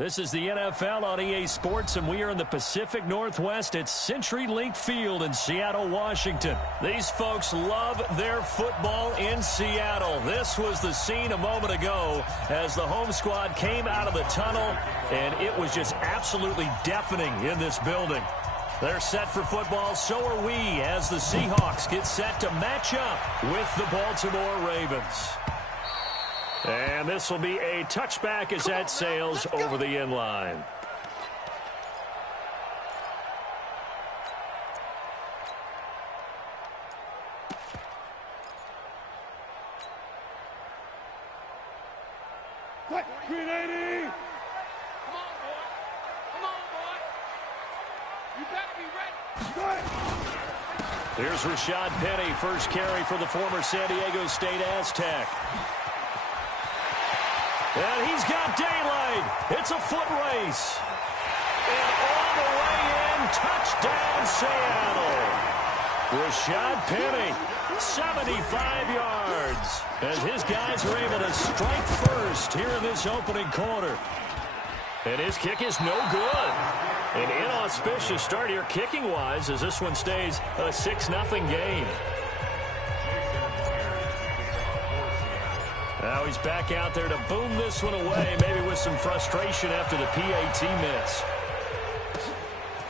This is the NFL on EA Sports, and we are in the Pacific Northwest at CenturyLink Field in Seattle, Washington. These folks love their football in Seattle. This was the scene a moment ago as the home squad came out of the tunnel, and it was just absolutely deafening in this building. They're set for football, so are we, as the Seahawks get set to match up with the Baltimore Ravens. And this will be a touchback as that sails over the end line. Green 80! Come on, boy. You better be ready. Here's Rashad Penny, first carry for the former San Diego State Aztec. And he's got daylight. It's a foot race. And all the way in, touchdown Seattle. Rashad Penny, 75 yards. As his guys are able to strike first here in this opening quarter. And his kick is no good. An inauspicious start here kicking-wise as this one stays a 6-0 game. Now he's back out there to boom this one away, maybe with some frustration after the PAT miss.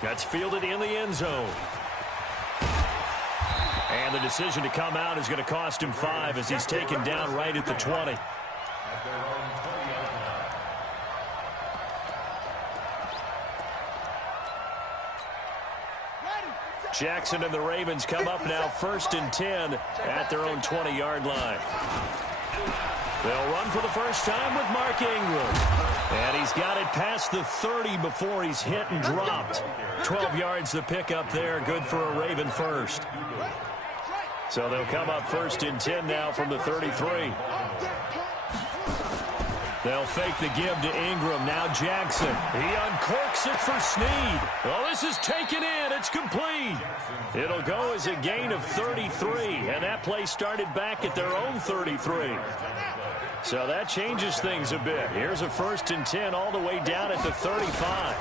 That's fielded in the end zone. And the decision to come out is going to cost him 5 as he's taken down right at the 20. Jackson and the Ravens come up now 1st and 10 at their own 20-yard line. They'll run for the first time with Mark Ingram. And he's got it past the 30 before he's hit and dropped. 12 yards to pick up there. Good for a Raven first. So they'll come up 1st and 10 now from the 33. They'll fake the give to Ingram. Now Jackson. He uncorks it for Snead. Oh, this is taken in. It's complete. It'll go as a gain of 33. And that play started back at their own 33. So that changes things a bit. Here's a 1st and 10 all the way down at the 35.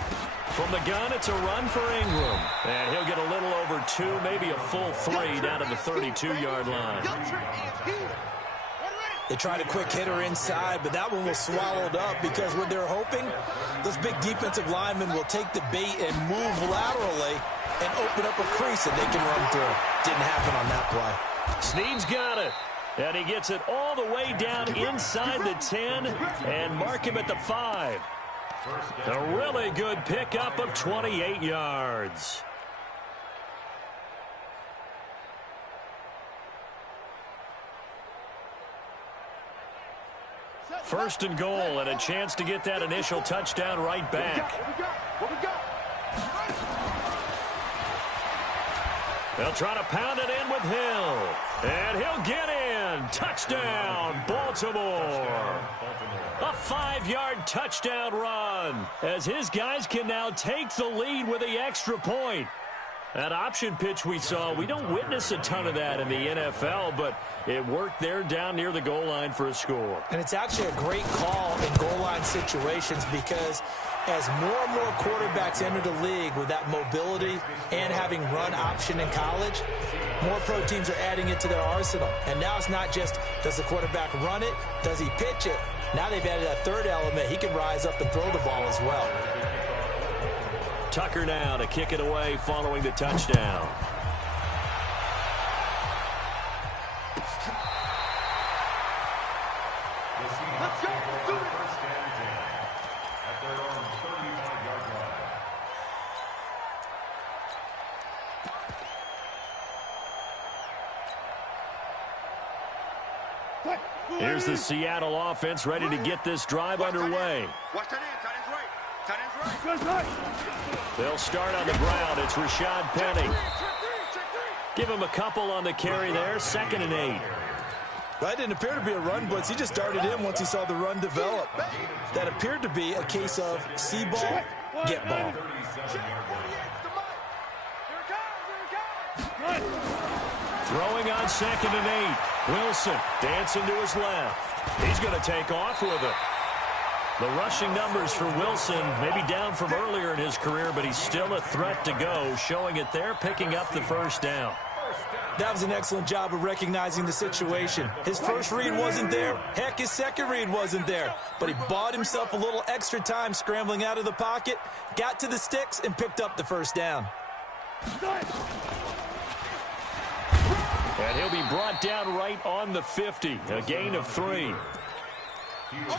From the gun, it's a run for Ingram. And he'll get a little over 2, maybe a full 3 down to the 32-yard line. They tried a quick hitter inside, but that one was swallowed up because what they're hoping, those big defensive linemen will take the bait and move laterally and open up a crease that they can run through. Didn't happen on that play. Snead's got it. And he gets it all the way down inside the 10 and mark him at the 5. A really good pickup of 28 yards. First and goal, and a chance to get that initial touchdown right back. They'll try to pound it in with Hill. And he'll get in. Touchdown, Baltimore. A 5-yard touchdown run as his guys can now take the lead with the extra point. That option pitch we saw, we don't witness a ton of that in the NFL, but it worked there down near the goal line for a score. And it's actually a great call in goal line situations because as more and more quarterbacks enter the league with that mobility and having run option in college, more pro teams are adding it to their arsenal. And now it's not just, does the quarterback run it? Does he pitch it? Now they've added a third element. He can rise up and throw the ball as well. Tucker now to kick it away following the touchdown. Let's go. Do it. Here's the Seattle offense ready to get this drive underway. Watch that in. Tight end's right. Tight end's right. They'll start on the ground. It's Rashad Penny. Give him a couple on the carry there. 2nd and 8. That didn't appear to be a run blitz. He just darted in once he saw the run develop. That appeared to be a case of see ball, get ball. Throwing on 2nd and 8. Wilson dancing to his left. He's going to take off with it. The rushing numbers for Wilson, maybe down from earlier in his career, but he's still a threat to go, showing it there, picking up the first down. That was an excellent job of recognizing the situation. His first read wasn't there. Heck, his second read wasn't there. But he bought himself a little extra time scrambling out of the pocket, got to the sticks, and picked up the first down. And he'll be brought down right on the 50, a gain of 3.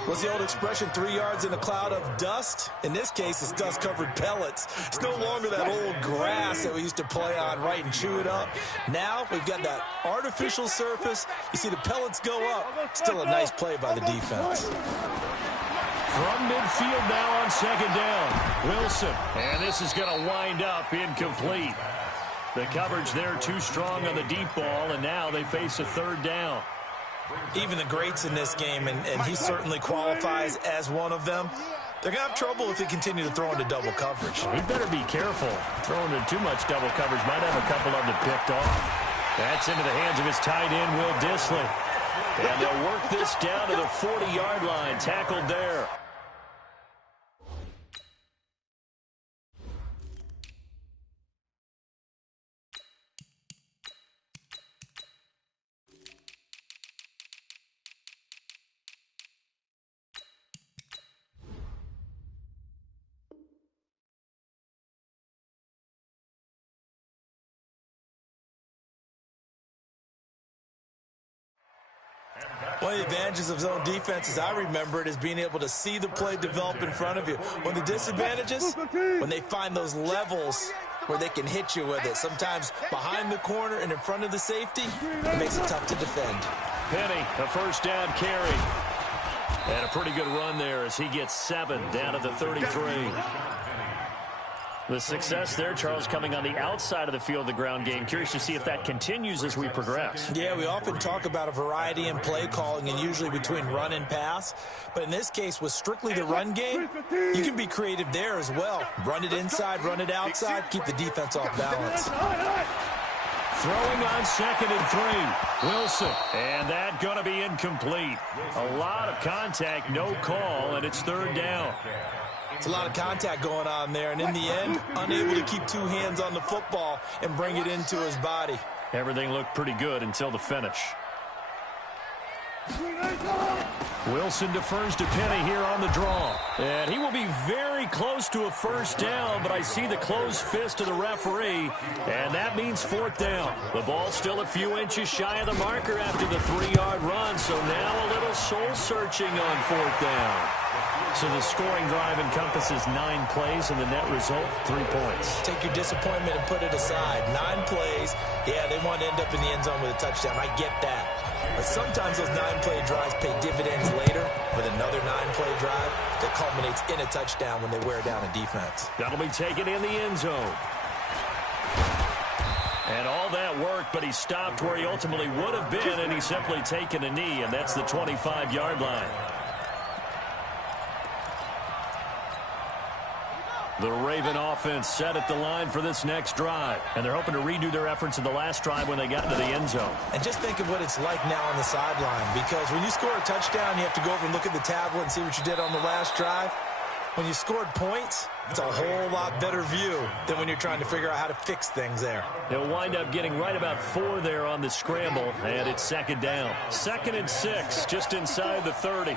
What's the old expression, 3 yards in a cloud of dust? In this case, it's dust-covered pellets. It's no longer that old grass that we used to play on, right, and chew it up. Now we've got that artificial surface. You see the pellets go up. Still a nice play by the defense. From midfield now on second down, Wilson. And this is going to wind up incomplete. The coverage there too strong on the deep ball, and now they face a third down. Even the greats in this game, and he certainly qualifies as one of them, they're going to have trouble if they continue to throw into double coverage. He better be careful. Throwing into too much double coverage might have a couple of them picked off. That's into the hands of his tight end, Will Dissly. And they'll work this down to the 40-yard line. Tackled there. One of the advantages of zone defense, as I remember it, is being able to see the play develop in front of you. One of the disadvantages, when they find those levels where they can hit you with it, sometimes behind the corner and in front of the safety, it makes it tough to defend. Penny, a first down carry. And a pretty good run there as he gets 7 down to the 33. The success there, Charles, coming on the outside of the field, the ground game. Curious to see if that continues as we progress. Yeah, we often talk about a variety in play calling and usually between run and pass. But in this case, with strictly the run game, you can be creative there as well. Run it inside, run it outside, keep the defense off balance. Throwing on 2nd and 3. Wilson. And that going to be incomplete. A lot of contact, no call, and it's 3rd down. It's a lot of contact going on there, and in the end, unable to keep 2 hands on the football and bring it into his body. Everything looked pretty good until the finish. Wilson defers to Penny here on the draw. And he will be very close to a first down, but I see the closed fist of the referee, and that means 4th down. The ball's still a few inches shy of the marker after the 3-yard run, so now a little soul-searching on 4th down. So the scoring drive encompasses 9 plays, and the net result, 3 points. Take your disappointment and put it aside. 9 plays. Yeah, they want to end up in the end zone with a touchdown. I get that. But sometimes those 9-play drives pay dividends later with another 9-play drive that culminates in a touchdown when they wear down a defense. That'll be taken in the end zone. And all that work, but he stopped where he ultimately would have been, and he's simply taken a knee, and that's the 25-yard line. The Raven offense set at the line for this next drive. And they're hoping to redo their efforts in the last drive when they got into the end zone. And just think of what it's like now on the sideline. Because when you score a touchdown, you have to go over and look at the tablet and see what you did on the last drive. When you scored points, it's a whole lot better view than when you're trying to figure out how to fix things there. They'll wind up getting right about 4 there on the scramble, and it's 2nd down. 2nd and 6, just inside the 30.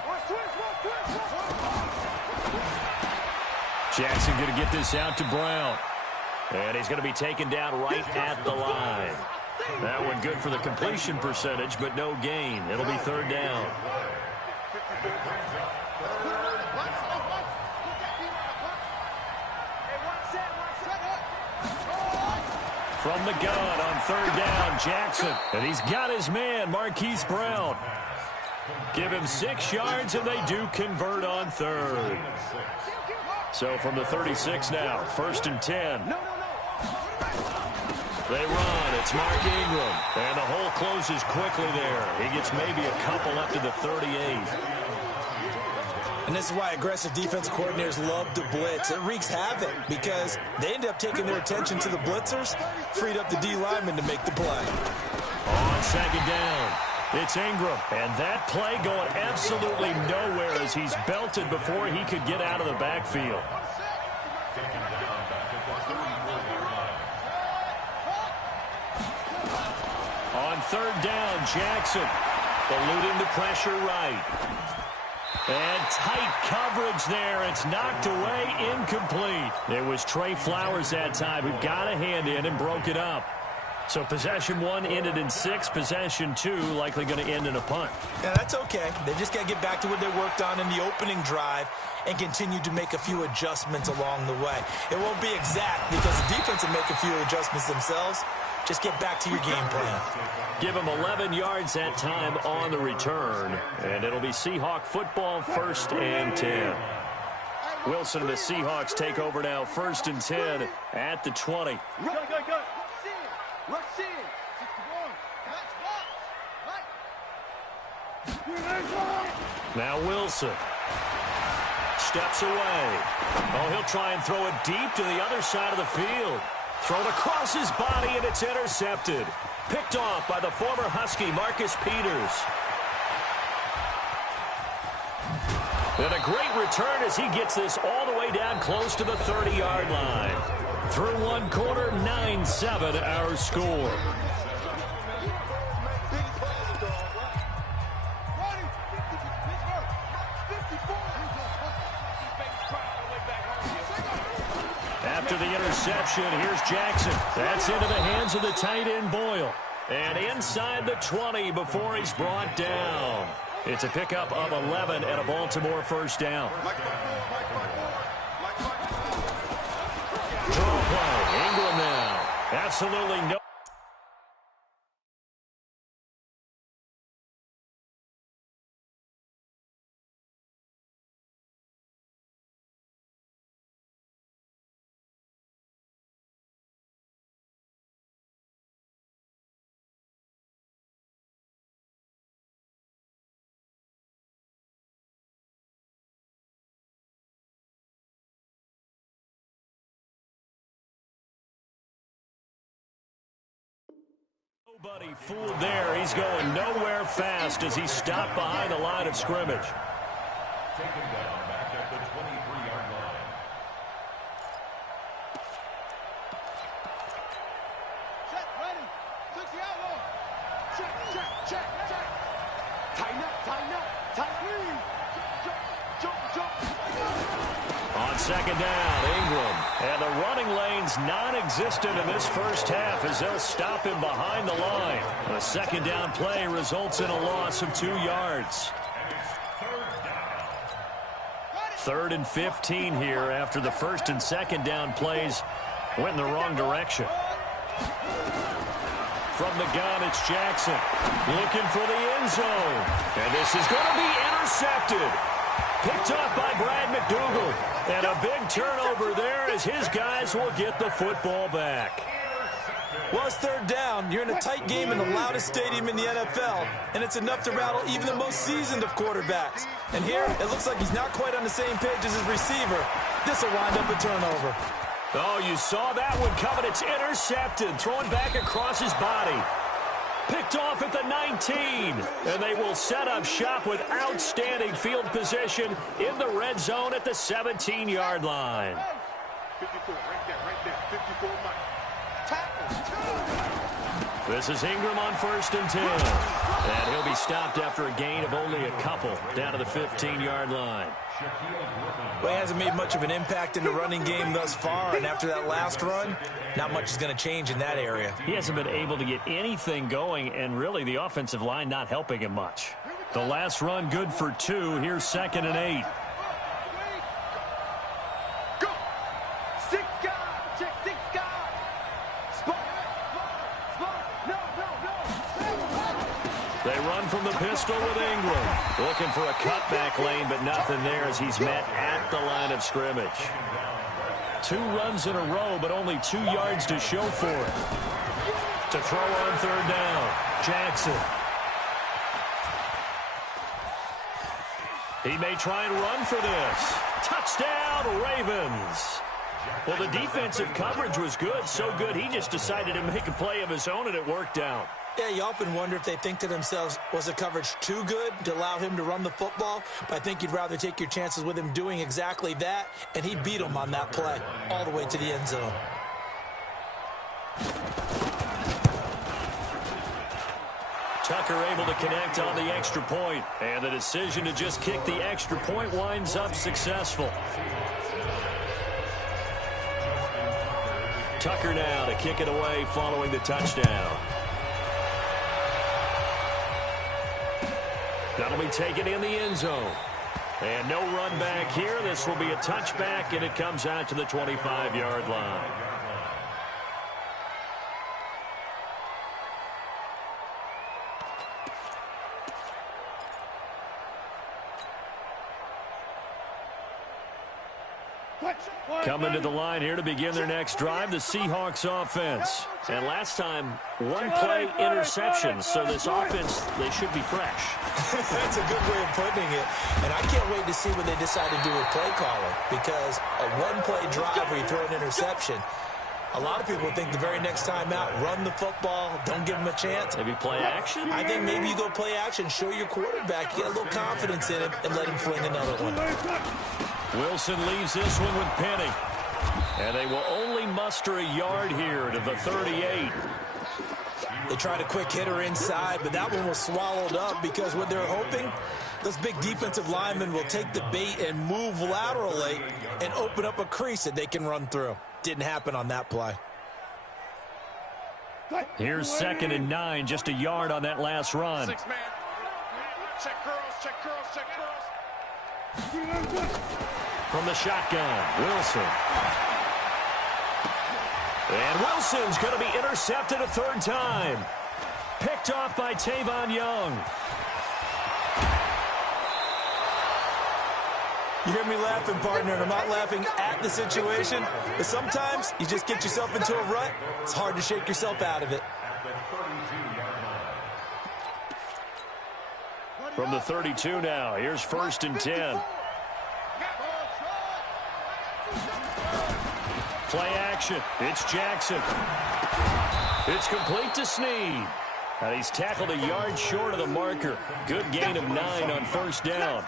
Jackson going to get this out to Brown. And he's going to be taken down right at the line. That one good for the completion percentage, but no gain. It'll be 3rd down. From the gun on 3rd down, Jackson. And he's got his man, Marquise Brown. Give him 6 yards, and they do convert on 3rd. So from the 36 now, 1st and 10. They run. It's Mark Ingram. And the hole closes quickly there. He gets maybe a couple up to the 38. And this is why aggressive defensive coordinators love to blitz. It wreaks havoc because they end up taking their attention to the blitzers, freed up the D lineman to make the play. On 2nd down. It's Ingram, and that play going absolutely nowhere as he's belted before he could get out of the backfield. On third down, Jackson eluding the pressure right. And tight coverage there. It's knocked away, incomplete. It was Trey Flowers that time who got a hand in and broke it up. So possession one ended in 6. Possession 2 likely going to end in a punt. Yeah, that's okay. They just got to get back to what they worked on in the opening drive and continue to make a few adjustments along the way. It won't be exact because the defense will make a few adjustments themselves. Just get back to your game plan. Give him 11 yards that time on the return. And it'll be Seahawk football, 1st and 10. Wilson and the Seahawks take over now, 1st and 10 at the 20. Now Wilson steps away. Oh, he'll try and throw it deep to the other side of the field. Thrown across his body, and it's intercepted. Picked off by the former Husky, Marcus Peters. And a great return as he gets this all the way down close to the 30-yard line. Through one quarter, 9-7 our score. After the interception, here's Jackson. That's into the hands of the tight end, Boyle. And inside the 20 before he's brought down. It's a pickup of 11 and a Baltimore 1st down. Draw play. Ingram now. Absolutely no. Nobody fooled there. He's going nowhere fast as he stopped behind the line of scrimmage. Taken down back at the 23-yard line. Check, ready. Took the outlaw. Check. Tighten up. Tighten. Jump. On second down, Ingram. And the running lane's non-existent in this first half as they'll stop him behind the line. A second down play results in a loss of 2 yards. Third and 15 here after the first and second down plays went in the wrong direction. From the gun, it's Jackson looking for the end zone. And this is going to be intercepted. Picked up by Brad McDougal. And a big turnover there as his guys will get the football back. Well, it's third down. You're in a tight game in the loudest stadium in the NFL, and it's enough to rattle even the most seasoned of quarterbacks. And here, it looks like he's not quite on the same page as his receiver. This will wind up a turnover. Oh, you saw that one coming. It's intercepted, thrown back across his body. Picked off at the 19, and they will set up shop with outstanding field position in the red zone at the 17-yard line. 54, right there. 54, Mike. This is Ingram on 1st and 10. And he'll be stopped after a gain of only a couple down to the 15-yard line. Well, he hasn't made much of an impact in the running game thus far, and after that last run, not much is going to change in that area. He hasn't been able to get anything going, and really the offensive line not helping him much. The last run good for 2. Here's 2nd and 8. Go. 6 guys. Check 6 guys. Spot. No. They run from the pistol with Ingram. Looking for a cutback lane, but nothing there as he's met at the line of scrimmage. 2 runs in a row, but only 2 yards to show for it. To throw on third down, Jackson. He may try and run for this. Touchdown, Ravens. Well, the defensive coverage was good, so good he just decided to make a play of his own, and it worked out. Yeah, you often wonder if they think to themselves, was the coverage too good to allow him to run the football? But I think you'd rather take your chances with him doing exactly that, and he beat him on that play all the way to the end zone. Tucker able to connect on the extra point, and the decision to just kick the extra point winds up successful. Tucker now to kick it away following the touchdown. That'll be taken in the end zone. And no run back here. This will be a touchback, and it comes out to the 25-yard line. Coming to the line here to begin their next drive, the Seahawks offense. And last time, one-play interceptions, so this offense, they should be fresh. That's a good way of putting it. And I can't wait to see what they decide to do with play calling, because a one-play drive where you throw an interception, a lot of people think the very next time out, run the football, don't give them a chance. Maybe play action? I think maybe you go play action, show your quarterback, get a little confidence in him, and let him fling another one. Wilson leaves this one with Penny. And they will only muster a yard here to the 38. They tried a quick hitter inside, but that one was swallowed up because what they're hoping, those big defensive linemen will take the bait and move laterally and open up a crease that they can run through. Didn't happen on that play. Here's 2nd and 9, just a yard on that last run. 6 man. Check curls, check curls, check curls. From the shotgun, Wilson. And Wilson's going to be intercepted a third time. Picked off by Tavon Young. You hear me laughing, partner, and I'm not laughing at the situation, but sometimes you just get yourself into a rut. It's hard to shake yourself out of it. From the 32 now, here's 1st and 10. Play action. It's Jackson. It's complete to Snead. And he's tackled a yard short of the marker. Good gain of 9 on 1st down.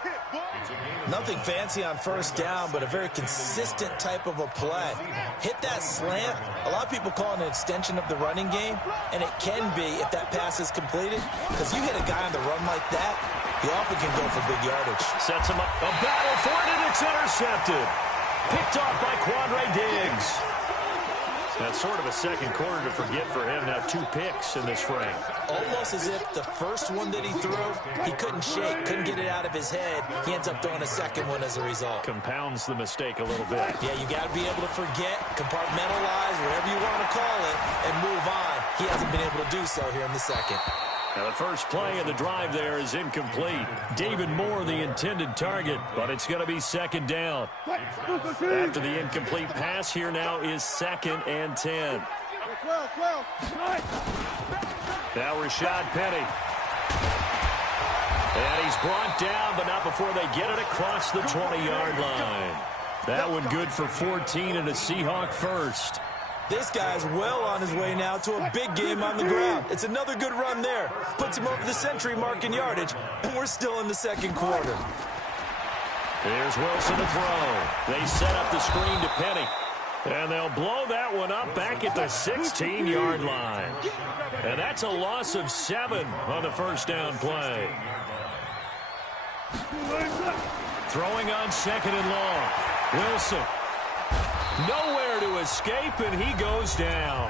Nothing fancy on 1st down, but a very consistent type of a play. Hit that slant. A lot of people call it an extension of the running game, and it can be if that pass is completed, because you hit a guy on the run like that, he often can go for big yardage. Sets him up. A battle for it, and it's intercepted. Picked off by Quandre Diggs. That's sort of a second quarter to forget for him. Now 2 picks in this frame. Almost as if the first one that he threw, he couldn't shake, couldn't get it out of his head. He ends up throwing a second one as a result. Compounds the mistake a little bit. Yeah, you got to be able to forget, compartmentalize, whatever you want to call it, and move on. He hasn't been able to do so here in the second. Now the first play of the drive there is incomplete. David Moore, the intended target, but it's going to be 2nd down. After the incomplete pass, here now is 2nd and 10. Now Rashad Penny. And he's brought down, but not before they get it across the 20-yard line. That one good for 14 and a Seahawk first. This guy's well on his way now to a big game on the ground. It's another good run there. Puts him over the century mark in yardage, and we're still in the second quarter. Here's Wilson to throw. They set up the screen to Penny. And they'll blow that one up back at the 16-yard line. And that's a loss of 7 on the first down play. Throwing on 2nd and long. Wilson. Nowhere to escape, and he goes down.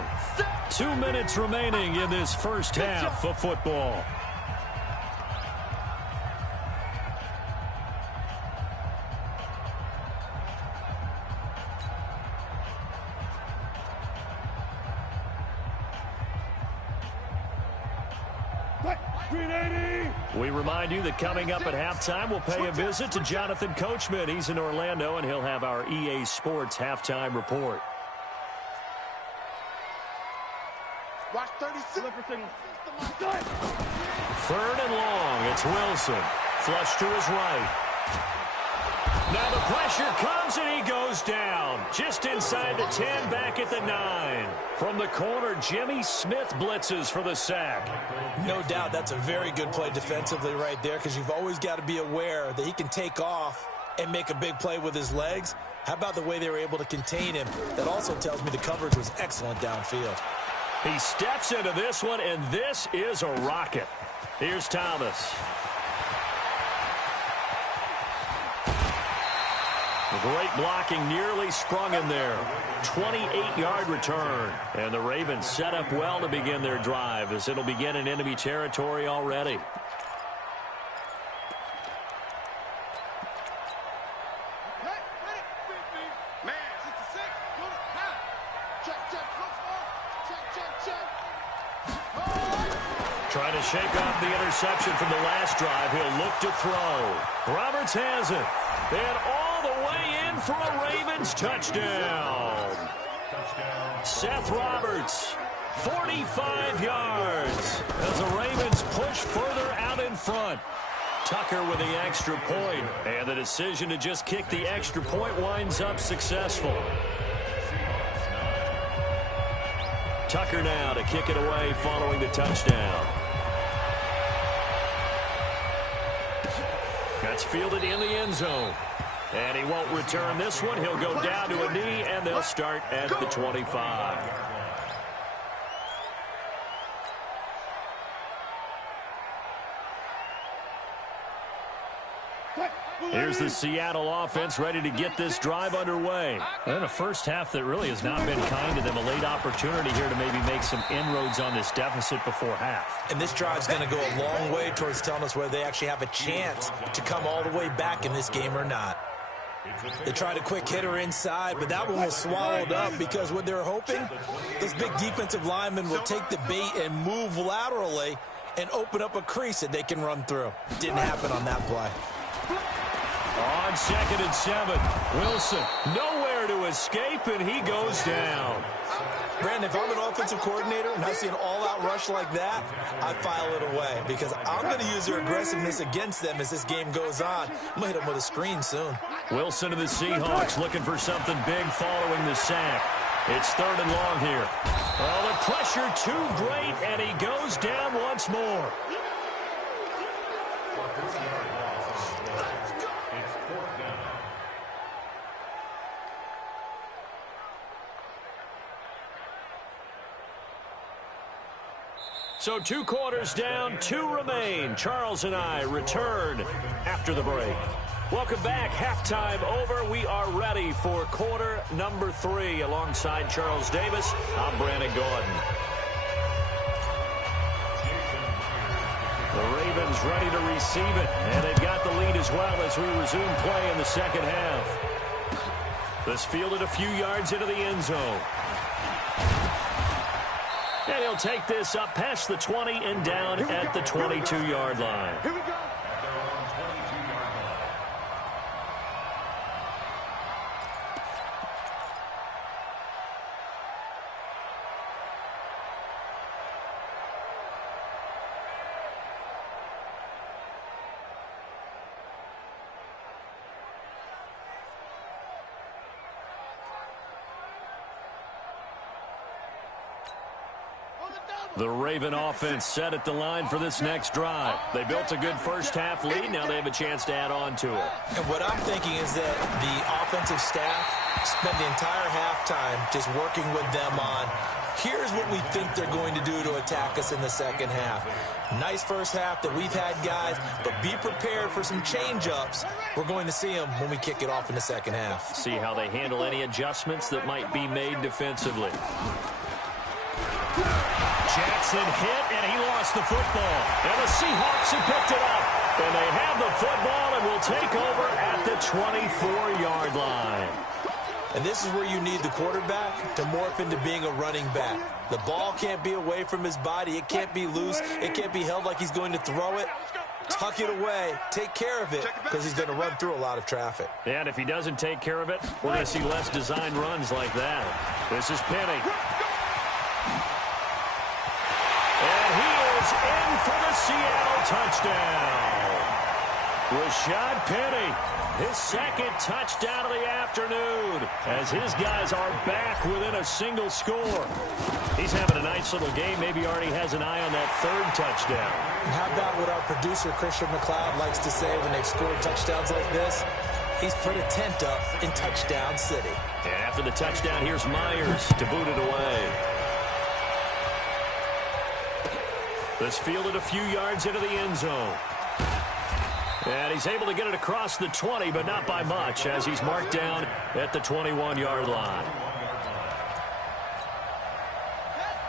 2 minutes remaining in this first half of football. We remind you that coming up at halftime, we'll pay a visit to Jonathan Coachman. He's in Orlando, and he'll have our EA Sports halftime report. Watch 36. 3rd and long. It's Wilson. Flush to his right. Now the pressure comes, and he goes goes down just inside the 10, back at the 9. From the corner, Jimmy Smith blitzes for the sack. No doubt that's a very good play defensively right there, because you've always got to be aware that he can take off and make a big play with his legs. How about the way they were able to contain him? That also tells me the coverage was excellent downfield. He steps into this one, and this is a rocket. Here's Thomas. Great blocking, nearly sprung him there. 28-yard return. And the Ravens set up well to begin their drive, as it'll begin in enemy territory already. Trying to shake off the interception from the last drive. He'll look to throw. Roberts has it. And all the way in for a Ravens touchdown. Seth Roberts, 45 yards, as the Ravens push further out in front. Tucker with the extra point, and the decision to just kick the extra point winds up successful. Tucker now to kick it away following the touchdown. That's fielded in the end zone. And he won't return this one. He'll go down to a knee, and they'll start at the 25. Here's the Seattle offense ready to get this drive underway. And a first half that really has not been kind to them. A late opportunity here to maybe make some inroads on this deficit before half. And this drive's going to go a long way towards telling us whether they actually have a chance to come all the way back in this game or not. They tried a quick hitter inside, but that one was swallowed up because what they're hoping, this big defensive lineman will take the bait and move laterally and open up a crease that they can run through. Didn't happen on that play. On 2nd and 7, Wilson nowhere to escape, and he goes down. Brandon, if I'm an offensive coordinator and I see an all-out rush like that, I file it away because I'm going to use their aggressiveness against them as this game goes on. I'm going to hit them with a screen soon. Wilson to the Seahawks looking for something big following the sack. It's 3rd and long here. Oh, the pressure too great, and he goes down once more. So 2 quarters down, 2 remain. Charles and I return after the break. Welcome back. Halftime over. We are ready for quarter number 3. Alongside Charles Davis, I'm Brandon Gordon. The Ravens ready to receive it, and they've got the lead as well as we resume play in the second half. This fielded a few yards into the end zone. And he'll take this up past the 20 and down at the 22-yard line. Here we go. The Raven offense set at the line for this next drive. They built a good first half lead. Now they have a chance to add on to it. And what I'm thinking is that the offensive staff spent the entire halftime just working with them on, here's what we think they're going to do to attack us in the second half. Nice first half that we've had, guys, but be prepared for some change-ups. We're going to see them when we kick it off in the second half. See how they handle any adjustments that might be made defensively. Jackson hit, and he lost the football. And the Seahawks have picked it up. And they have the football and will take over at the 24-yard line. And this is where you need the quarterback to morph into being a running back. The ball can't be away from his body. It can't be loose. It can't be held like he's going to throw it. Tuck it away. Take care of it because he's going to run through a lot of traffic. And if he doesn't take care of it, we're going to see less designed runs like that. This is Penny. And he is in for the Seattle touchdown. Rashad Penny, his second touchdown of the afternoon, as his guys are back within a single score. He's having a nice little game. Maybe already has an eye on that third touchdown. And how about what our producer, Christian McLeod, likes to say when they've scored touchdowns like this? He's put a tent up in Touchdown City. And after the touchdown, here's Myers to boot it away. This fielded a few yards into the end zone. And he's able to get it across the 20, but not by much, as he's marked down at the 21-yard line.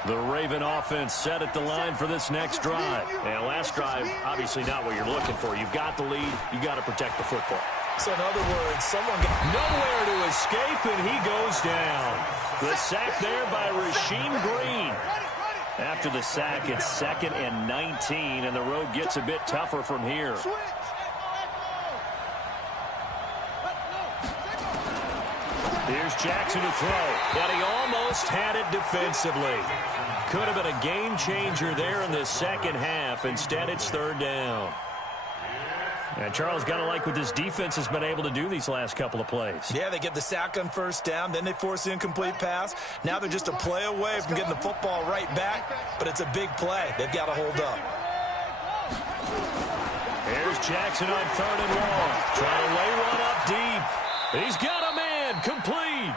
The Raven offense set at the line for this next drive. And last drive, obviously not what you're looking for. You've got the lead. You got to protect the football. So in other words, someone got nowhere to escape, and he goes down. The sack there by Rasheem Green. After the sack, it's 2nd and 19, and the road gets a bit tougher from here. Here's Jackson to throw, and he almost had it defensively. Could have been a game changer there in the second half. Instead, it's 3rd down. And Charles, got to like what this defense has been able to do these last couple of plays. Yeah, they get the sack on 1st down, then they force the incomplete pass. Now they're just a play away from getting the football right back, but it's a big play. They've got to hold up. Here's Jackson on 3rd and long. Trying to lay one up deep. He's got a man complete.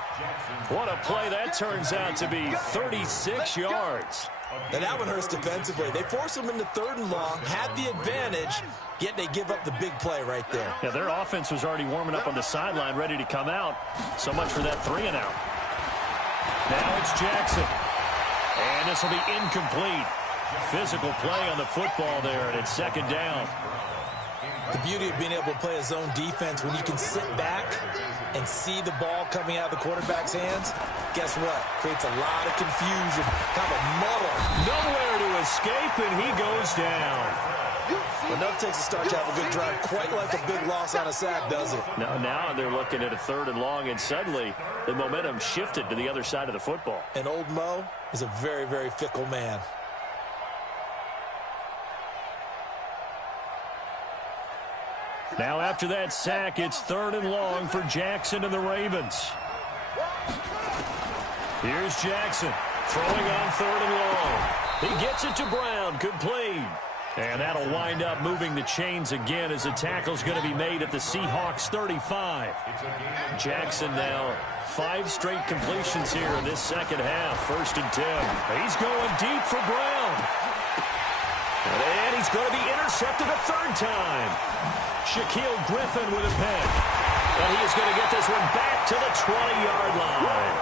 What a play that turns out to be, 36 yards. Now that one hurts defensively. They force them into 3rd and long, had the advantage, yet they give up the big play right there. Yeah, their offense was already warming up on the sideline, ready to come out. So much for that 3-and-out. Now it's Jackson. And this will be incomplete. Physical play on the football there, and it's 2nd down. The beauty of being able to play a zone defense when you can sit back and see the ball coming out of the quarterback's hands, guess what? Creates a lot of confusion, kind of a muddle. Nowhere to escape, and he goes down. Enough takes a start to have a good drive, quite like a big loss on a sack, does it? Now they're looking at a 3rd and long, and suddenly the momentum shifted to the other side of the football. And old Mo is a very, very fickle man. Now after that sack, it's 3rd and long for Jackson and the Ravens. Here's Jackson throwing on 3rd and long. He gets it to Brown, complete. And that'll wind up moving the chains again as the tackle's going to be made at the Seahawks 35. Jackson now 5 straight completions here in this second half. 1st and 10. He's going deep for Brown. And he's going to be intercepted a 3rd time. Shaquille Griffin with a pick. And he is going to get this one back to the 20-yard line.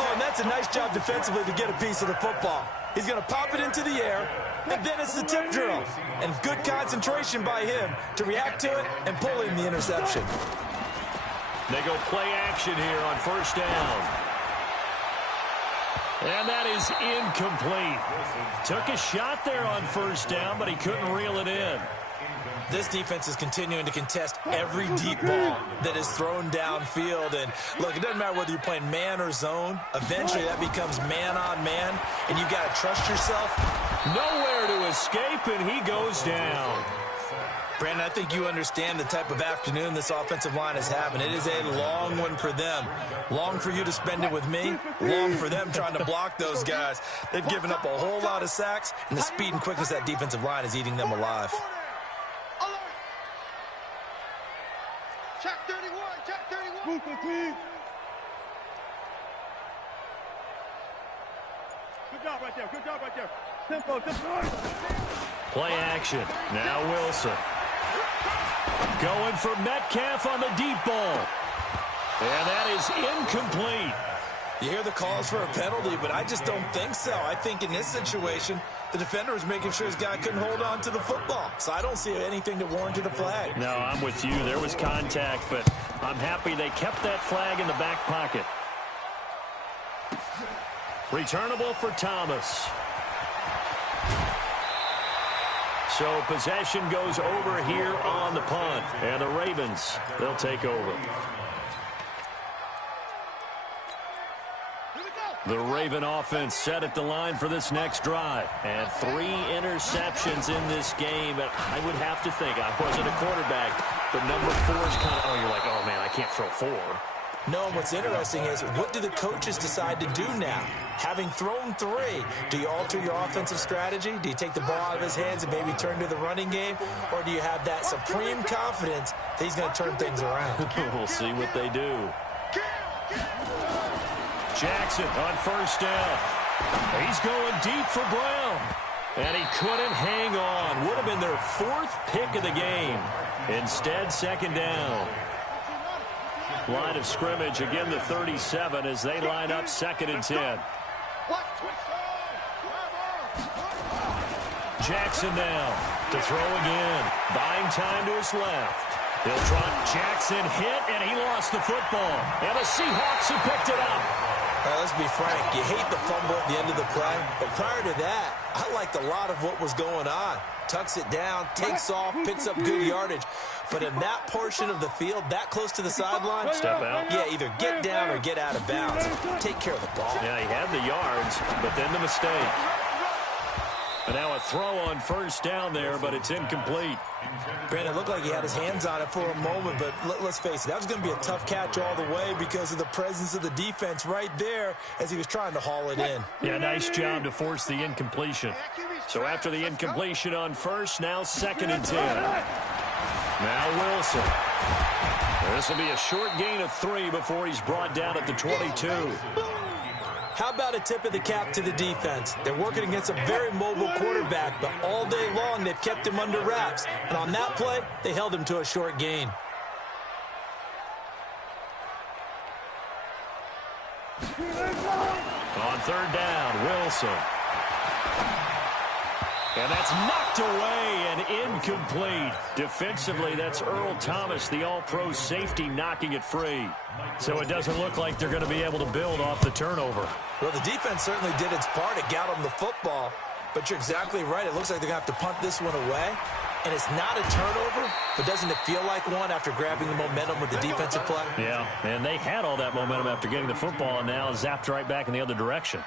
Oh, and that's a nice job defensively to get a piece of the football. He's going to pop it into the air, and then it's the tip drill. And good concentration by him to react to it and pull in the interception. They go play action here on 1st down. And that is incomplete. Took a shot there on 1st down, but he couldn't reel it in. This defense is continuing to contest every deep ball that is thrown downfield. And look, it doesn't matter whether you're playing man or zone. Eventually that becomes man on man, and you've got to trust yourself. Nowhere to escape, and he goes down. Brandon, I think you understand the type of afternoon this offensive line is having. It is a long one for them. Long for you to spend it with me. Long for them trying to block those guys. They've given up a whole lot of sacks, and the speed and quickness of that defensive line is eating them alive. Check 31, check 31. Good job right there, good job right there. Tempo. Play action. Now Wilson. Going for Metcalf on the deep ball. And that is incomplete. You hear the calls for a penalty, but I just don't think so. I think in this situation, the defender was making sure his guy couldn't hold on to the football. So I don't see anything that warranted a flag. No, I'm with you. There was contact, but I'm happy they kept that flag in the back pocket. Returnable for Thomas. So possession goes over here on the punt. And the Ravens, they'll take over. The Raven offense set at the line for this next drive. And 3 interceptions in this game. And I would have to think, I wasn't a quarterback, but number 4 is kind of, you're like, oh, man, I can't throw 4. No, what's interesting is, what do the coaches decide to do now? Having thrown 3, do you alter your offensive strategy? Do you take the ball out of his hands and maybe turn to the running game? Or do you have that supreme confidence that he's going to turn things around? We'll see what they do. Jackson on first down. He's going deep for Brown. And he couldn't hang on. Would have been their 4th pick of the game. Instead, second down. Line of scrimmage, again the 37 as they line up 2nd and 10. Jackson now to throw again. Buying time to his left. He'll try. Jackson hit, and he lost the football. And the Seahawks have picked it up. All right, let's be frank. You hate the fumble at the end of the play. But prior to that, I liked a lot of what was going on. Tucks it down, takes off, picks up good yardage. But in that portion of the field, that close to the sideline, step out. Yeah, either get down or get out of bounds. Take care of the ball. Yeah, he had the yards, but then the mistake. And now a throw on first down there, but it's incomplete. Brandon, it looked like he had his hands on it for a moment, but let's face it, that was going to be a tough catch all the way because of the presence of the defense right there as he was trying to haul it in. Yeah, nice job to force the incompletion. So after the incompletion on first, now 2nd and 10. Now Wilson. This will be a short gain of 3 before he's brought down at the 22. How about a tip of the cap to the defense? They're working against a very mobile quarterback, but all day long they've kept him under wraps. And on that play, they held him to a short gain. On 3rd down, Wilson. And that's knocked away and incomplete. Defensively, that's Earl Thomas, the all-pro safety, knocking it free. So it doesn't look like they're going to be able to build off the turnover. Well, the defense certainly did its part. It got them the football. But you're exactly right. It looks like they're going to have to punt this one away. And it's not a turnover, but doesn't it feel like one after grabbing the momentum with the defensive play? Yeah, and they had all that momentum after getting the football and now zapped right back in the other direction.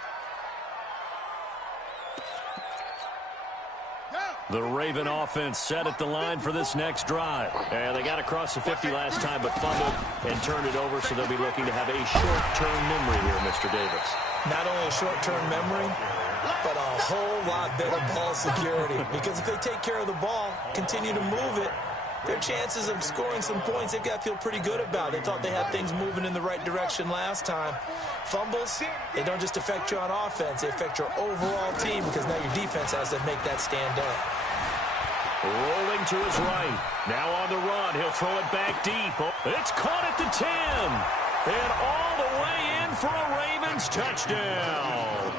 The Raven offense set at the line for this next drive. And they got across the 50 last time, but fumbled and turned it over, so they'll be looking to have a short-term memory here, Mr. Davis. Not only a short-term memory, but a whole lot better ball security. Because if they take care of the ball, continue to move it, their chances of scoring some points, they've got to feel pretty good about. They thought they had things moving in the right direction last time. Fumbles, they don't just affect you on offense, they affect your overall team because now your defense has to make that stand up. Rolling to his right. Now on the run. He'll throw it back deep. It's caught at the 10. And all the way in for a Ravens touchdown.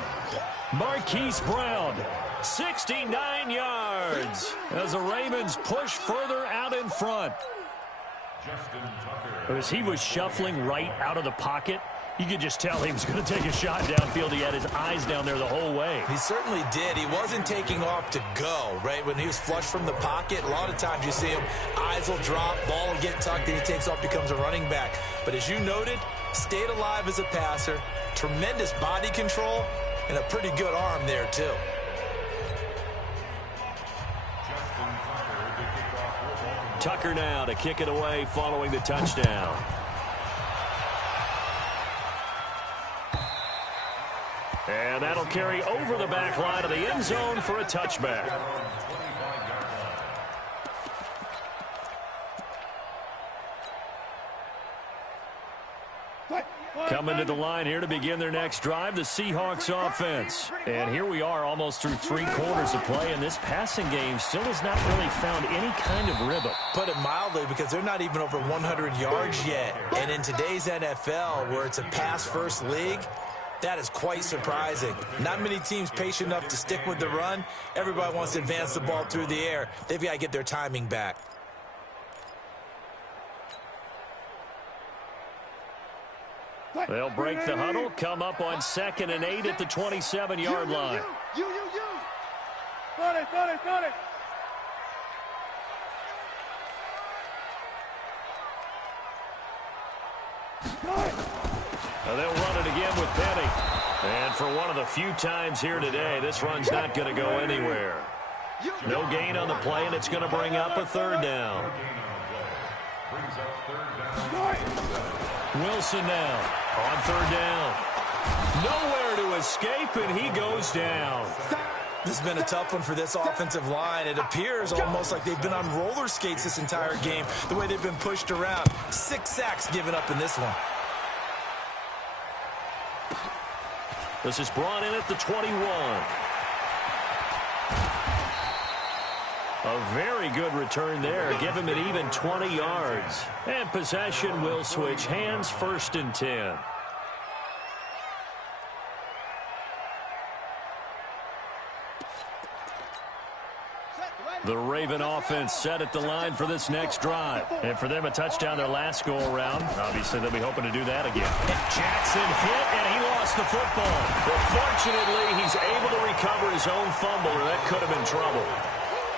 Marquise Brown, 69 yards as the Ravens push further out in front. As he was shuffling right out of the pocket, you could just tell he was going to take a shot downfield. He had his eyes down there the whole way. He certainly did. He wasn't taking off to go, right? When he was flush from the pocket, a lot of times you see him, eyes will drop, ball will get tucked, and he takes off, becomes a running back. But as you noted, stayed alive as a passer, tremendous body control, and a pretty good arm there, too. Tucker now to kick it away following the touchdown. And that'll carry over the back line of the end zone for a touchback. Coming to the line here to begin their next drive, the Seahawks offense. And here we are almost through 3 quarters of play, and this passing game still has not really found any kind of rhythm. Put it mildly, because they're not even over 100 yards yet. And in today's NFL, where it's a pass-first league, that is quite surprising. Not many teams patient enough to stick with the run. Everybody wants to advance the ball through the air. They've got to get their timing back. They'll break the huddle, come up on 2nd and 8 at the 27-yard line. Got it. They'll run it again with Penny. And for one of the few times here today, this run's not going to go anywhere. No gain on the play, and it's going to bring up a third down. Wilson now on third down. Nowhere to escape, and he goes down. This has been a tough one for this offensive line. It appears almost like they've been on roller skates this entire game, the way they've been pushed around. 6 sacks given up in this one. This is brought in at the 21. A very good return there. Give him an even 20 yards. And possession will switch hands, 1st and 10. The Raven offense set at the line for this next drive. And for them, a touchdown their last go-around. Obviously, they'll be hoping to do that again. Jackson hit, and he lost the football. But fortunately, he's able to recover his own fumble, or that could have been trouble.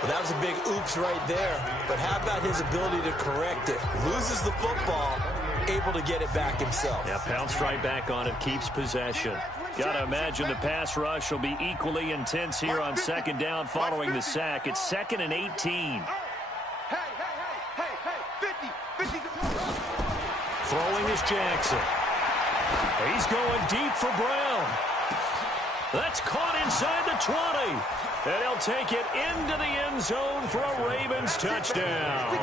Well, that was a big oops right there. But how about his ability to correct it? Loses the football, able to get it back himself. Yeah, pounced right back on it, keeps possession. Got to imagine the pass rush will be equally intense here on 2nd down following the sack. It's 2nd and 18. Hey, 50. Throwing is Jackson. He's going deep for Brown. That's caught inside the 20. And he'll take it into the end zone for a Ravens touchdown.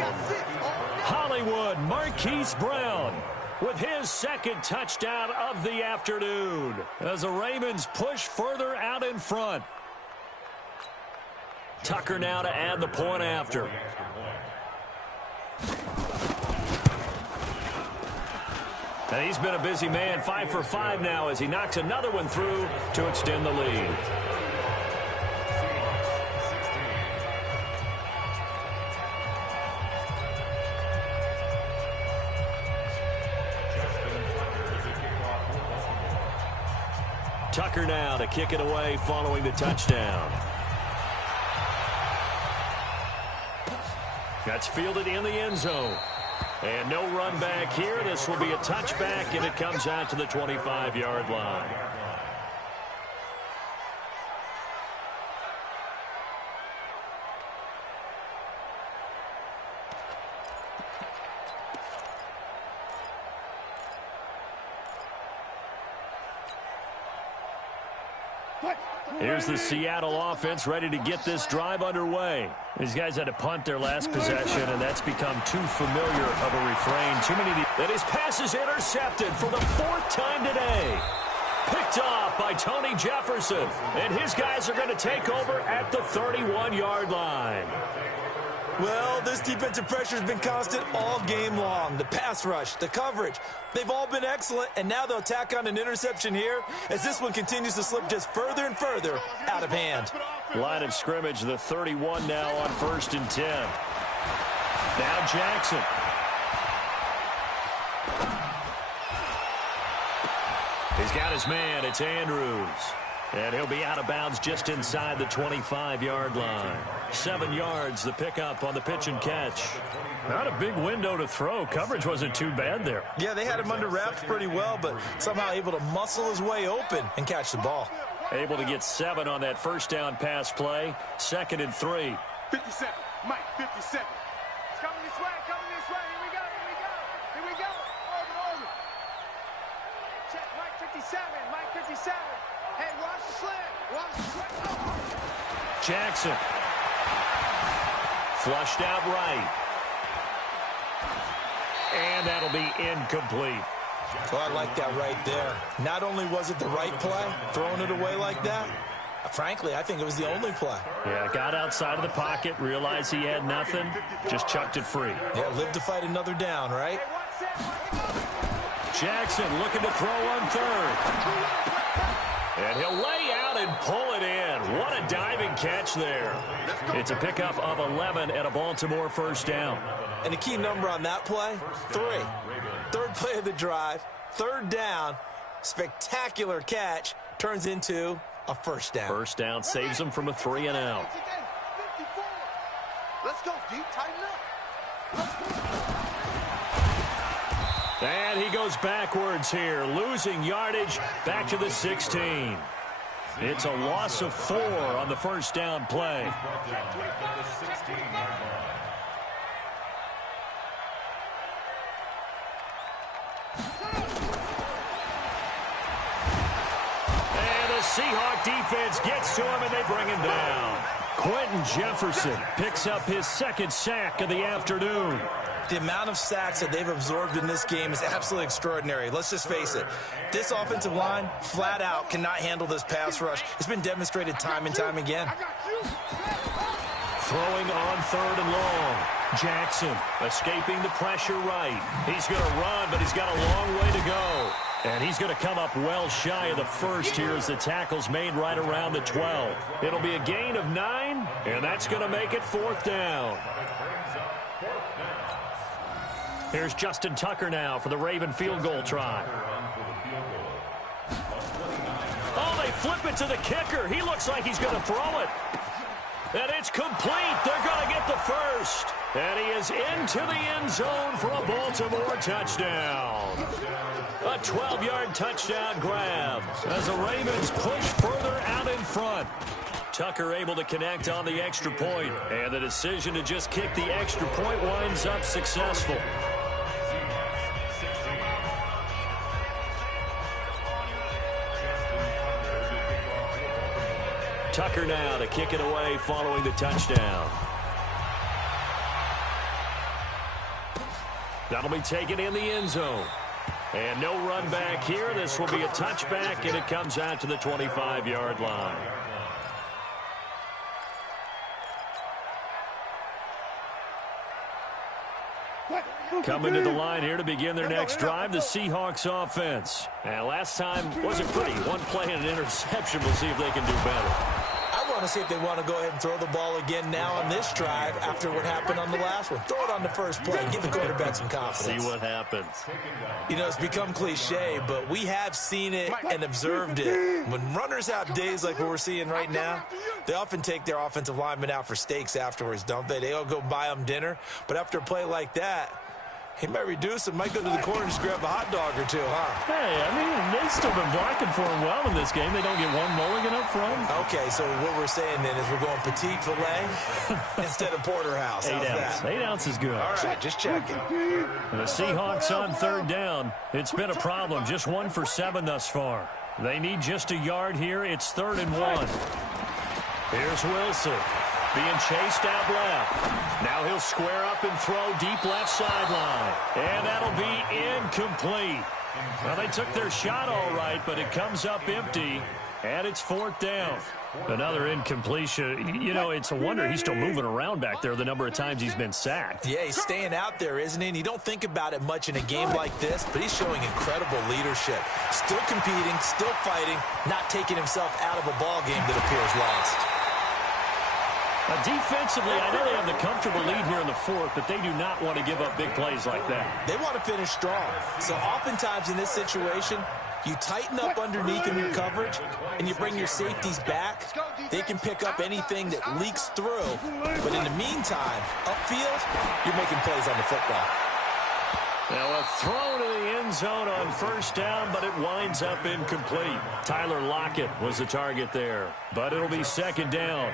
Hollywood Marquise Brown with his 2nd touchdown of the afternoon as the Ravens push further out in front. Tucker now to add the point after. And he's been a busy man, 5 for 5 now as he knocks another one through to extend the lead. Tucker now to kick it away following the touchdown. That's fielded in the end zone. And no run back here. This will be a touchback, and it comes out to the 25-yard line. Here's the Seattle offense ready to get this drive underway. These guys had to punt their last possession, and that's become too familiar of a refrain. Too many. And his pass is intercepted for the 4th time today. Picked off by Tony Jefferson. And his guys are going to take over at the 31-yard line. Well, this defensive pressure has been constant all game long. The pass rush, the coverage, they've all been excellent, and now they'll tack on an interception here as this one continues to slip just further and further out of hand. Line of scrimmage, the 31 now on 1st and 10. Now Jackson. He's got his man. It's Andrews. And he'll be out of bounds just inside the 25-yard line. 7 yards, the pickup on the pitch and catch. Not a big window to throw. Coverage wasn't too bad there. Yeah, they had him under wraps pretty well, but somehow able to muscle his way open and catch the ball. Able to get 7 on that 1st down pass play. 2nd and 3. 57. Mike, 57. It's coming this way, Here we go. Over. Check, Mike 57. Hey, watch the slant. Jackson. Flushed out right. And that'll be incomplete. Oh, I like that right there. Not only was it the right play, throwing it away like that, frankly, I think it was the only play. Yeah, got outside of the pocket, realized he had nothing, just chucked it free. Yeah, live to fight another down, right? Jackson looking to throw on 3rd. And he'll lay out and pull it in. What a diving catch there. It's a pickup of 11 and a Baltimore 1st down. And the key number on that play, 3. 3rd play of the drive, 3rd down, spectacular catch, turns into a 1st down. 1st down saves them from a 3 and out. Let's go, D. Tighten up. And he goes backwards here, losing yardage back to the 16. It's a loss of 4 on the first down play. And the Seahawk defense gets to him, and they bring him down. Quentin Jefferson picks up his second sack of the afternoon. The amount of sacks that they've absorbed in this game is absolutely extraordinary. Let's just face it. This offensive line, flat out, cannot handle this pass rush. It's been demonstrated time and time again. Throwing on 3rd and long. Jackson escaping the pressure right. He's going to run, but he's got a long way to go. And he's going to come up well shy of the first here as the tackle's made right around the 12. It'll be a gain of 9, and that's going to make it 4th down. Here's Justin Tucker now for the Raven field goal try. Oh, they flip it to the kicker. He looks like he's going to throw it. And it's complete. They're going to get the first. And he is into the end zone for a Baltimore touchdown. A 12-yard touchdown grab as the Ravens push further out in front. Tucker able to connect on the extra point, and the decision to just kick the extra point winds up successful. Tucker now to kick it away following the touchdown. That'll be taken in the end zone. And no run back here. This will be a touchback, and it comes out to the 25-yard line. Coming to the line here to begin their next drive, the Seahawks offense. And last time wasn't pretty. One play and an interception. We'll see if they can do better. I want to see if they want to go ahead and throw the ball again now on this drive after what happened on the last one. Throw it on the first play. Give the quarterback some confidence. See what happens. You know, it's become cliche, but we have seen it and observed it. When runners have days like what we're seeing right now, they often take their offensive linemen out for steaks afterwards, don't they? They all go buy them dinner. But after a play like that, he might reduce him, might go to the corner and just grab a hot dog or two, huh? Hey, I mean, they've still been blocking for him well in this game. They don't get one mulligan up front. Okay, so what we're saying then is we're going petite filet instead of porterhouse. 8 How's ounce. that? 8 ounce is good. All right, just checking. The Seahawks on 3rd down. It's been a problem. Just 1 for 7 thus far. They need just a yard here. It's 3rd and 1. Here's Wilson. Being chased out left. Now he'll square up and throw deep left sideline. And that'll be incomplete. Well, they took their shot all right, but it comes up empty. And it's 4th down. Another incompletion. You know, it's a wonder he's still moving around back there the number of times he's been sacked. Yeah, he's staying out there, isn't he? And you don't think about it much in a game like this, but he's showing incredible leadership. Still competing, still fighting, not taking himself out of a ball game that appears lost. Defensively, I know they have the comfortable lead here in the 4th, but they do not want to give up big plays like that. They want to finish strong. So oftentimes in this situation, you tighten up underneath in your coverage, and you bring your safeties back. They can pick up anything that leaks through. But in the meantime, upfield, you're making plays on the football. Now a throw to the end zone on 1st down, but it winds up incomplete. Tyler Lockett was the target there, but it'll be 2nd down.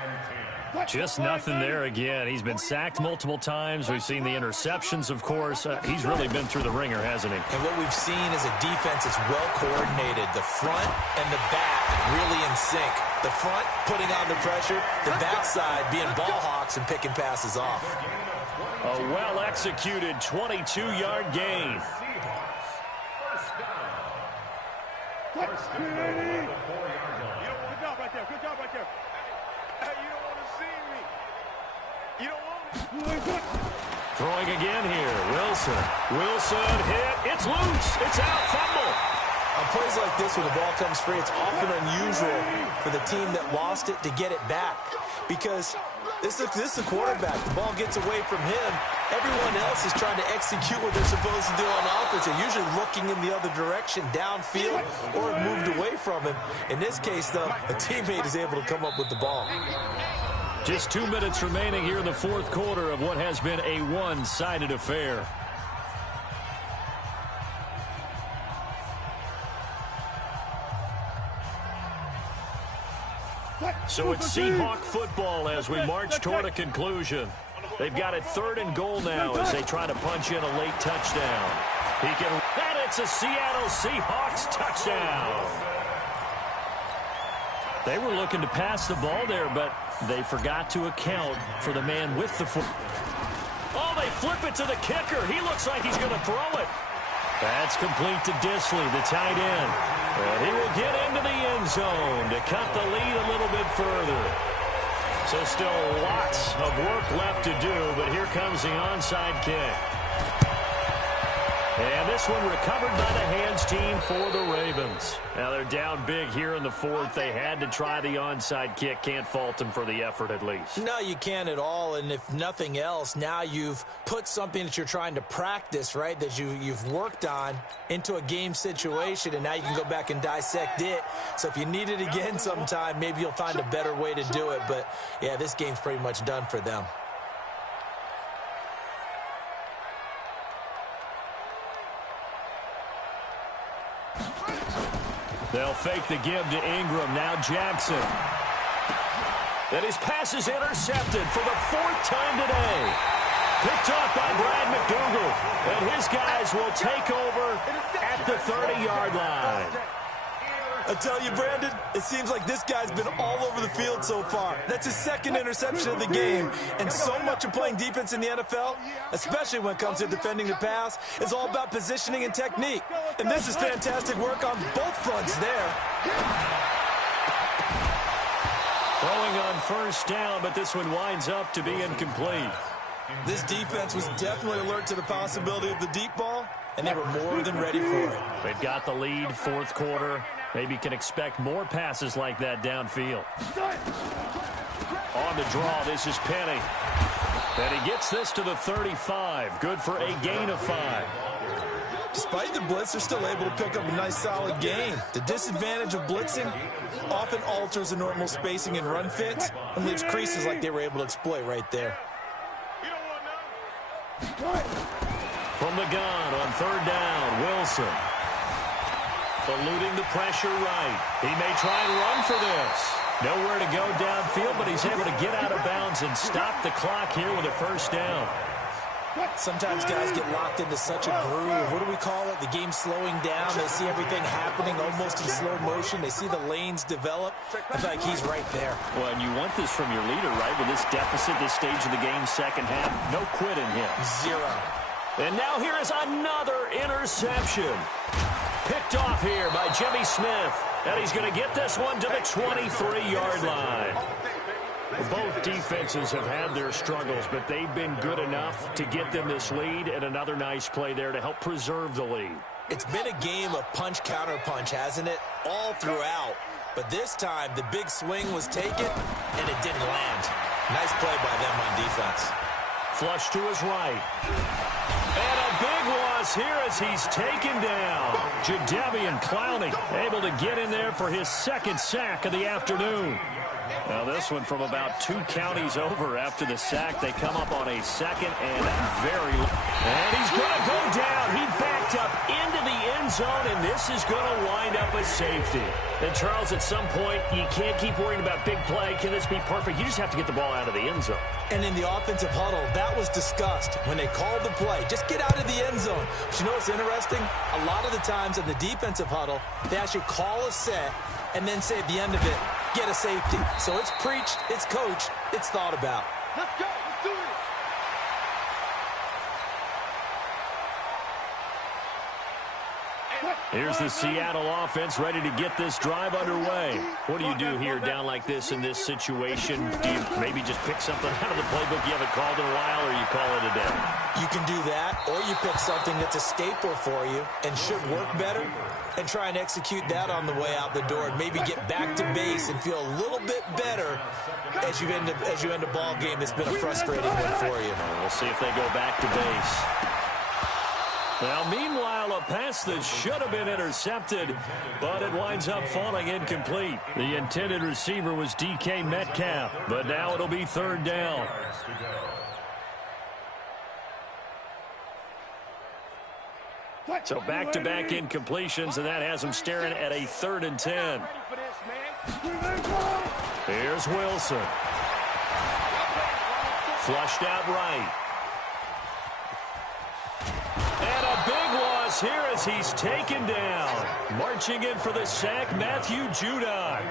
Just nothing there again. He's been sacked multiple times. We've seen the interceptions, of course. He's really been through the ringer, hasn't he? And what we've seen is a defense that's well coordinated. The front and the back really in sync. The front putting on the pressure, the backside being ball hawks and picking passes off. A well-executed 22-yard gain. Good job right there. Good job right there. You don't want to see me. You don't want me. Throwing again here. Wilson hit. It's loose. It's out. Fumble. On plays like this when the ball comes free, it's often unusual for the team that lost it to get it back. Because this is the quarterback. The ball gets away from him. Everyone else is trying to execute what they're supposed to do on offense. They're usually looking in the other direction, downfield, or moved away from him. In this case, though, a teammate is able to come up with the ball. Just 2 minutes remaining here in the 4th quarter of what has been a one-sided affair. So it's Seahawk football as we march toward a conclusion. They've got it 3rd and goal now as they try to punch in a late touchdown. And it's a Seattle Seahawks touchdown. They were looking to pass the ball there, but they forgot to account for the man with the foot. Oh, they flip it to the kicker. He looks like he's going to throw it. That's complete to Disley, the tight end. And he will get into the end zone to cut the lead a little bit further. So still lots of work left to do, but here comes the onside kick. And this one recovered by the hands team for the Ravens. Now they're down big here in the 4th. They had to try the onside kick. Can't fault them for the effort at least. No, you can't at all. And if nothing else, now you've put something that you're trying to practice, right, that you've worked on into a game situation, and now you can go back and dissect it. So if you need it again sometime, maybe you'll find a better way to do it. But, yeah, this game's pretty much done for them. They'll fake the give to Ingram. Now Jackson. And his pass is intercepted for the 4th time today. Picked off by Brad McDougal. And his guys will take over at the 30-yard line. I tell you, Brandon, it seems like this guy's been all over the field so far. That's his 2nd interception of the game. And so much of playing defense in the NFL, especially when it comes to defending the pass, is all about positioning and technique. And this is fantastic work on both fronts there. Throwing on 1st down, but this one winds up to be incomplete. This defense was definitely alert to the possibility of the deep ball, and they were more than ready for it. They've got the lead, 4th quarter. Maybe can expect more passes like that downfield. On the draw, this is Penny. And he gets this to the 35. Good for a gain of 5. Despite the blitz, they're still able to pick up a nice solid gain. The disadvantage of blitzing often alters the normal spacing and run fits and leaves creases like they were able to exploit right there. From the gun on 3rd down, Wilson. Eluding the pressure right. He may try and run for this. Nowhere to go downfield, but he's able to get out of bounds and stop the clock here with a 1st down. Sometimes guys get locked into such a groove. What do we call it? The game's slowing down. They see everything happening almost in slow motion. They see the lanes develop. I feel like he's right there. Well, and you want this from your leader, right? With this deficit, this stage of the game, 2nd half, no quit in him. 0. And now here is another interception. Picked off here by Jimmy Smith. And he's going to get this one to the 23-yard line. Both defenses have had their struggles, but they've been good enough to get them this lead, and another nice play there to help preserve the lead. It's been a game of punch-counter-punch, hasn't it? All throughout. But this time, the big swing was taken, and it didn't land. Nice play by them on defense. Flush to his right. And a big loss here as he's taken down. Jadeveon Clowney able to get in there for his 2nd sack of the afternoon. Now this one from about 2 counties over after the sack. They come up on a 2nd and very... And he's going to go down. He backed up into the end zone, and this is going to wind up a safety. And Charles, at some point, you can't keep worrying about big play. Can this be perfect? You just have to get the ball out of the end zone. And in the offensive huddle, that was discussed when they called the play. Just get out of the end zone. But you know what's interesting? A lot of the times in the defensive huddle, they actually call a set and then say at the end of it, get a safety. So it's preached, it's coached, it's thought about. Let's go. Let's do it. Here's the Seattle offense ready to get this drive underway. What do you do here down like this in this situation? Do you maybe just pick something out of the playbook you haven't called in a while, or you call it a day? You can do that, or you pick something that's a staple for you and should work better and try and execute that on the way out the door and maybe get back to base and feel a little bit better as you end a ball game that's been a frustrating one for you. We'll see if they go back to base. Now, meanwhile, a pass that should have been intercepted, but it winds up falling incomplete. The intended receiver was DK Metcalf, but now it'll be 3rd down. So back-to-back incompletions, and that has them staring at a 3rd and 10. Here's Wilson. Flushed out right. And a big loss here as he's taken down. Marching in for the sack, Matthew Judon.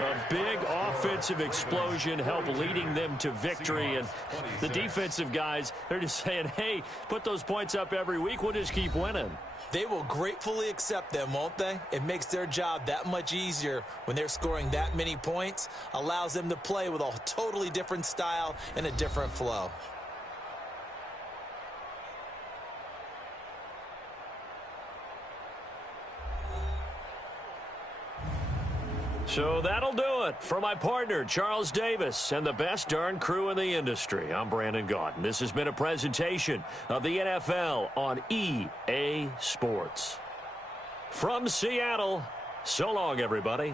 A big offensive explosion helped leading them to victory. And the defensive guys, they're just saying, hey, put those points up every week. We'll just keep winning. They will gratefully accept them, won't they? It makes their job that much easier when they're scoring that many points. Allows them to play with a totally different style and a different flow. So that'll do it for my partner, Charles Davis, and the best darn crew in the industry. I'm Brandon Gaudin. This has been a presentation of the NFL on EA Sports. From Seattle, so long, everybody.